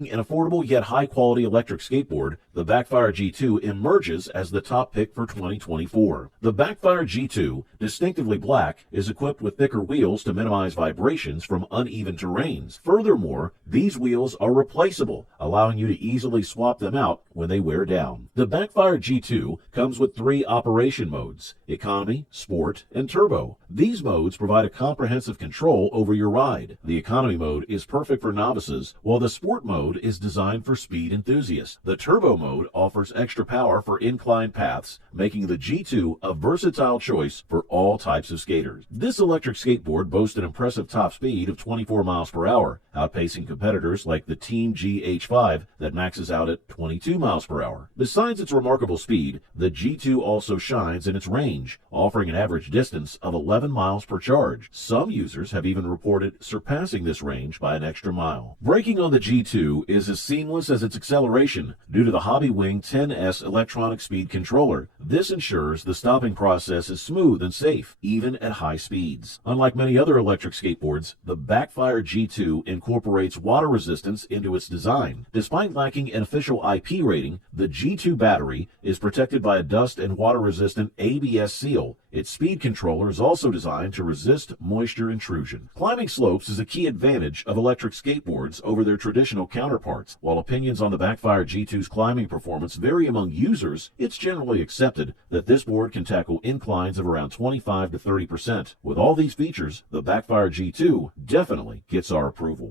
An affordable yet high-quality electric skateboard, the Backfire G2 emerges as the top pick for 2024. The Backfire G2, distinctively black, is equipped with thicker wheels to minimize vibrations from uneven terrains. Furthermore, these wheels are replaceable, allowing you to easily swap them out when they wear down. The Backfire G2 comes with 3 operation modes: Economy, Sport, and Turbo. These modes provide a comprehensive control over your ride. The Economy mode is perfect for novices, while the Sport mode is designed for speed enthusiasts. The Turbo mode offers extra power for inclined paths, making the G2 a versatile choice for all types of skaters. This electric skateboard boasts an impressive top speed of 24 miles per hour, outpacing competitors like the Team GH5 that maxes out at 22 miles per hour. Besides its remarkable speed, the G2 also shines in its range, offering an average distance of 11 miles per charge. Some users have even reported surpassing this range by an extra mile. Braking on the G2 is as seamless as its acceleration due to the Hobbywing 10S electronic speed controller. This ensures the stopping process is smooth and safe, even at high speeds. Unlike many other electric skateboards, the Backfire G2 incorporates water resistance into its design. Despite lacking an official IP rating, the G2 battery is protected by a dust and water-resistant ABS seal. Its speed controller is also designed to resist moisture intrusion. Climbing slopes is a key advantage of electric skateboards over their traditional counterparts. While opinions on the Backfire G2's climbing performance vary among users, it's generally accepted that this board can tackle inclines of around 25 to 30%. With all these features, the Backfire G2 definitely gets our approval.